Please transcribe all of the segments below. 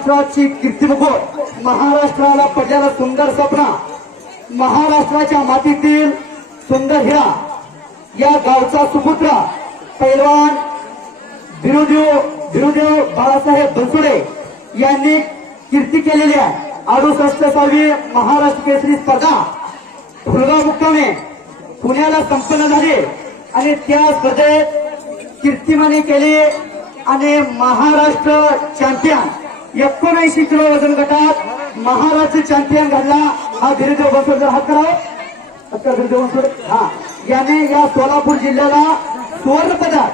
महाराष्ट्राची कीर्ती बघून महाराष्ट्राला पडलेला सुंदर स्वप्न, महाराष्ट्राच्या मातीतील सुंदर हिरा, या गावचा सुपुत्र पैलवान बिरुदेव बाळासाहेब बनसोडे यांनी कीर्ती केलेली आहे. 68वी महाराष्ट्र केसरी स्पर्धा फुलगाव मुक्कामे पुण्याला संपन्न झाली आणि त्या स्पर्धेत कीर्तिमानी केली आणि महाराष्ट्र चॅम्पियन 79 किलो वजन गटात महाराष्ट्र चॅम्पियन घडला हा बिरुदेव बनसोडे. हात करावा आता बिरुदेव बनसोडे हा याने या सोलापूर जिल्ह्याला सुवर्ण पदक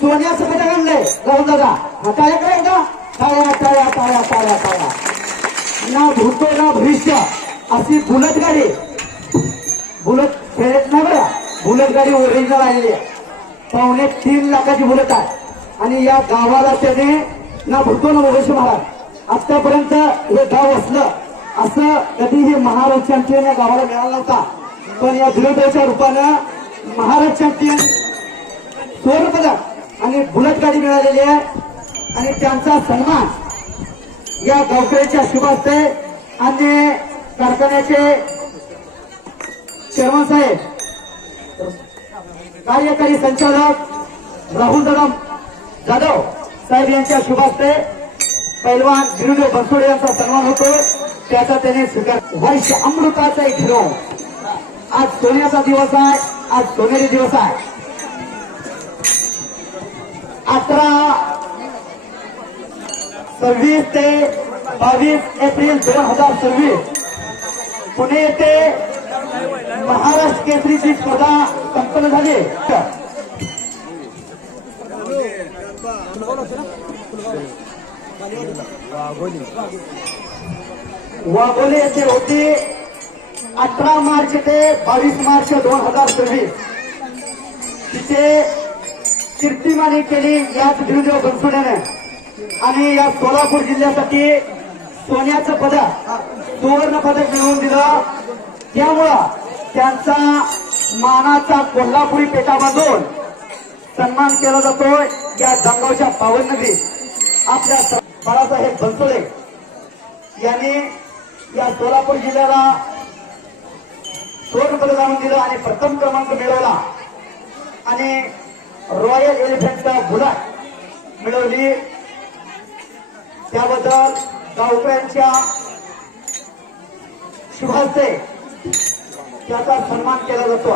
सोन्याचं पदक आणलंय. राहुल दादा हाताळ्या करा का टाळ्या टाळ्या टाळ्या टाळ्या टाळ्या. ना भूतो ना भविष्य अशी बुलेट गाडी, बुलेट खेळत नाही बरं, बुलेट गाडी ओरिजिनल आलेली आहे. 3.25 लाखाची बुलेट आहे आणि या गावाला त्याने ना भूतो ना भविष्य महाराज आतापर्यंत हे गाव असलं असं कधीही महाराज चॅम्पियन या गावाला मिळाला नव्हता. पण या बिरुदेवच्या रूपानं महाराज चॅम्पियन सुवर्ण पदक आणि बुलेट गाडी मिळालेली आहे आणि त्यांचा सन्मान या गावकऱ्याच्या शुभ हस्ते आणि कारखान्याचे चेअरमन साहेब, कार्यकारी संचालक राहुल दादा जाधव साहेब यांच्या शुभ हस्ते पैलवान बिरुदेव बनसोडे यांचा सन्मान होतो. त्याचा त्याने स्वीकार. वर्ष अमृताचा एक हिरो. आज सोन्याचा दिवस आहे, आज सोनेरी दिवस आहे. 26 ते 22 एप्रिल 2026 पुणे येथे महाराष्ट्र केसरीची स्पर्धा संपन्न झाली. वाघोली येथे होती 18 मार्च ते 22 मार्च 2026. तिथे कीर्तिमानी केली याच बिरुदेव बनसोडेने आणि या सोलापूर जिल्ह्यासाठी सोन्याचं पदक सुवर्ण पदक मिळवून दिलं. त्यामुळं त्यांचा मानाचा कोल्हापुरी पेटा बांधून सन्मान केला जातोय. या जळगावच्या पावननगरी आपल्या बाळासाहेब बनसोडे यांनी या सोलापूर जिल्ह्याला सुवर्ण पदक आणून दिलं आणि प्रथम क्रमांक मिळवला आणि रॉयल एलिफंट बुलेट मिळवली. त्याबद्दल गावकऱ्यांच्या शुभ हस्ते त्याचा सन्मान केला जातो.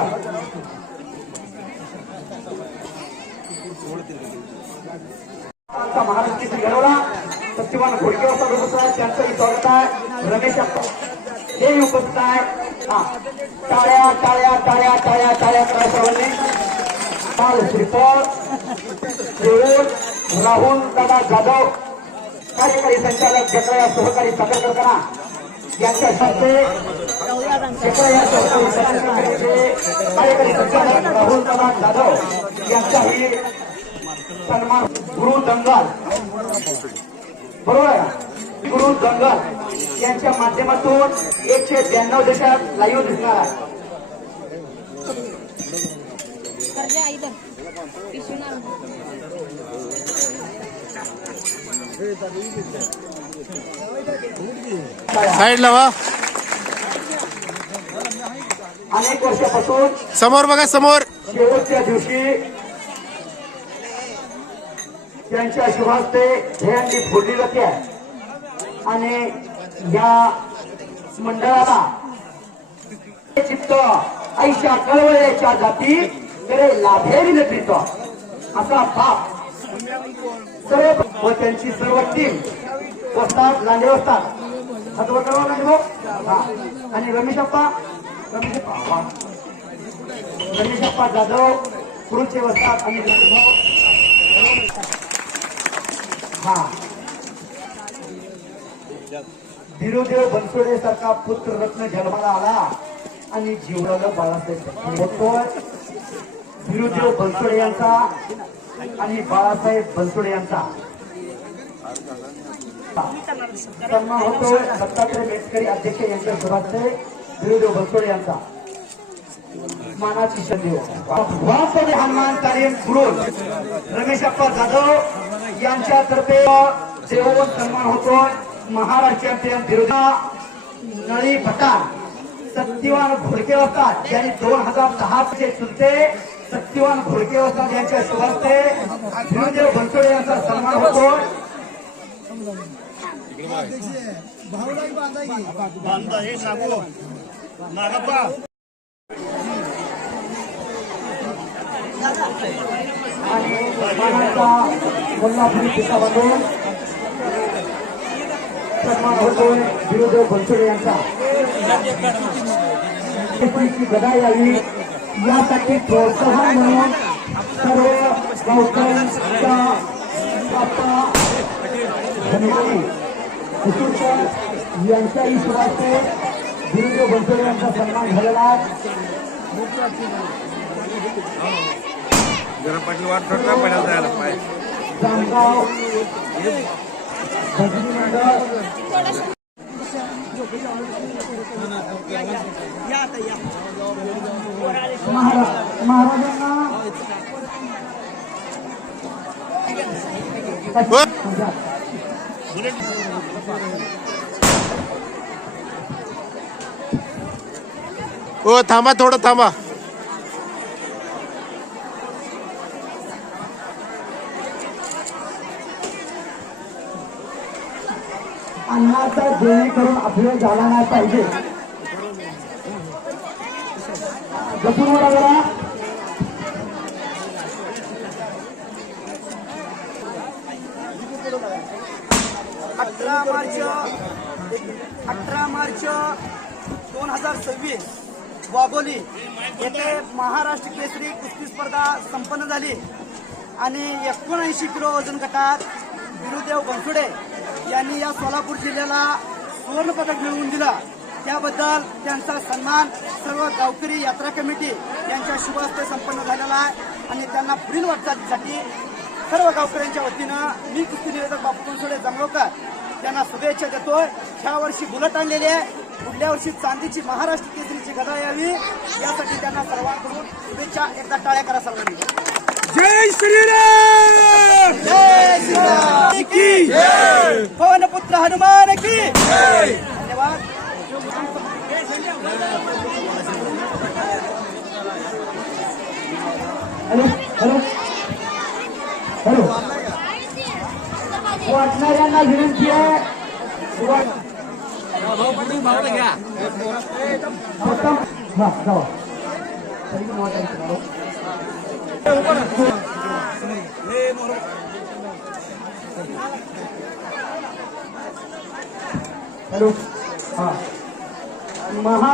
महाराष्ट्राची घडवला सचिवान घोडकेवार त्यांचंही स्वागत आहे. रमेश हे उपस्थित आहे. टाळ्या टाळ्या टाळ्या टाळ्या टाळ्या करा सर्वांनी. श्रीफळ राहुल दादा जाधव कार्यकारी संचालक जकरा सहकारी साखर कारखाना यांच्या हस्ते कार्यकारी संचालक राहुल दादा जाधव यांचाही सन्मान. गुरु दंगल बरोबर आहे, गुरु दंगल यांच्या माध्यमातून 192 देशात लाईव्ह दिसणार आहे. साइड लावा. अनेक वर्षापासून समोर बघा, समोर. शेवटच्या दिवशी त्यांच्या शुभ हस्ते ध्येयांनी फोडली जाते आणि या मंडळाला चित्त ऐशा कळवळ्याच्या जाती करे लाभेरी नेतृत्व असा बाप सर्व व त्यांची सर्व टीम वस्तात लांडे वस्तात हातवर करावा लांडे भाऊ आणि रमेशप्पा जाधव पुरुषे वस्तात आणि बिरुदेव बनसोडे सारखा पुत्र रत्न जन्माला आला आणि जीवनाला बाळासाहेब बिरुदेव बनसोडे यांचा आणि बाळासाहेब बनसोडे यांचा सन्मान होतो. दत्तात्रय मेटकरी अध्यक्ष यांच्या शुभास्ते बिरुदेव बनसोडे यांचा मानाची संधी हनुमान तालीम गुरु रमेशप्पा जाधव यांच्यातर्फे देववन सन्मान होतो. महाराष्ट्राचे विरोधी नळी पटार सत्यवान घोडके असतात यांनी 2010 चे चुलते सत्यवान घोडके असतात यांच्या शुभास्ते भीमदेव बनसोडे यांचा सन्मान होतो. आणि मानाचा कोल्हापुरी पिसामधून सन्मान होतोय भीमदेव बनसोडे यांचा. गदा यावी यासाठी प्रोत्साहन म्हणून सर्व गावकऱ्यांच्या यांच्या ईश्वराचे भीमदेव बनसोडे यांचा सन्मान झालेला आहे. जामगाव भजनी मंडळ महाराजांना ओ थांबा थोडं थांबा. अन्नाचा जेणेकरून आपलं झाला नाही पाहिजे. जपून मला जरा 18 मार्च 2026 वाघोली येथे महाराष्ट्र केसरी कुस्ती स्पर्धा संपन्न झाली आणि 79 किलो वजन गटात भीमदेव बनसोडे यांनी या सोलापूर जिल्ह्याला सुवर्ण पदक मिळवून दिलं. त्याबद्दल त्यांचा सन्मान सर्व गावकरी यात्रा कमिटी यांच्या शुभहस्ते संपन्न झालेला आहे आणि त्यांना पुढील वाटचालीसाठी सर्व गावकऱ्यांच्या वतीनं मी कुस्ती निवेदक बापू बनसोडे जमलोकर त्यांना शुभेच्छा देतोय. ह्या वर्षी बुलट आणलेली आहे, पुढल्या वर्षी चांदीची महाराष्ट्र केसरीची गदा यावी यासाठी त्यांना सर्वांकडून शुभेच्छा. एकदा टाळ्या करा सर्वांनी. जय श्रीराम. जय श्रीराम की जय. पवनपुत्र हनुमान की जय. धन्यवाद. हॅलो हॅलो हॅलो वाटणाऱ्यांना विनंती आहे. प्रथम हा जावा. हॅलो हा महा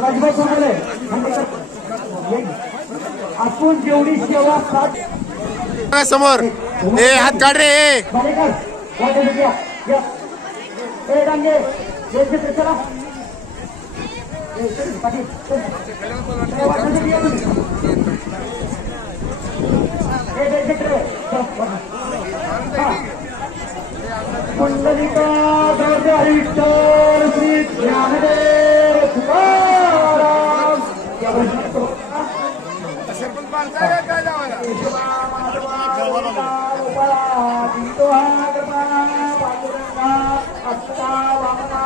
राजभाई सोडले आपण जेवढी सेवा साथ समोर ए हात काढ रे. डांगे चला कुंडलिका विठ्ठल श्री ज्ञानदेव तुकाराम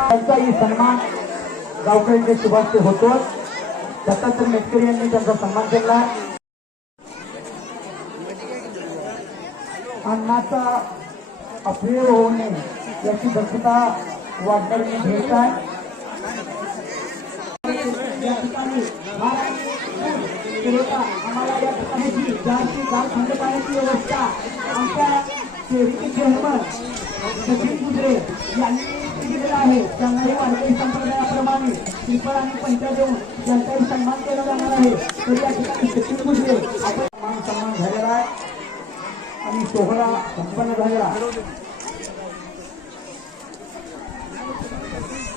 त्यांचाही सन्मान गावकऱ्यांच्या शुभास्ते होतो. दत्तात्रय मेटकरी यांनी त्यांचा सन्मान केला. अन्नाचा अपव्यय होऊ नये याची दक्षता वाढणारी घेत आहे. या ठिकाणी आम्हाला या ठिकाणी थंड पाण्याची व्यवस्था आमच्या सेविके चेअरमन सचिन गुजरे यांनी केलेला आहे. त्यांनाही वारकरी संप्रदायाप्रमाणे श्रीफळ आणि पंचा देऊन त्यांचाही सन्मान केला जाणार आहे. तर या ठिकाणी सचिन गुजरे आपण सन्मान झालेला आहे आणि सोहळा संपन्न झालेला.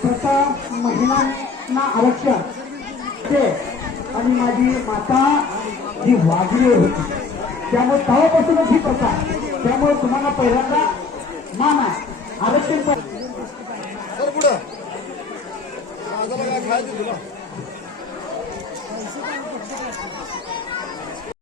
प्रथम महिलांना आरक्षण आणि माझी माता ही वाघरी होती त्यामुळे तेव्हापासूनच ही प्रथा त्यामुळे त्यामुळे तुम्हाला पहिल्यांदा मान आहे आरक्षण सर पुढं काय खायचं तुला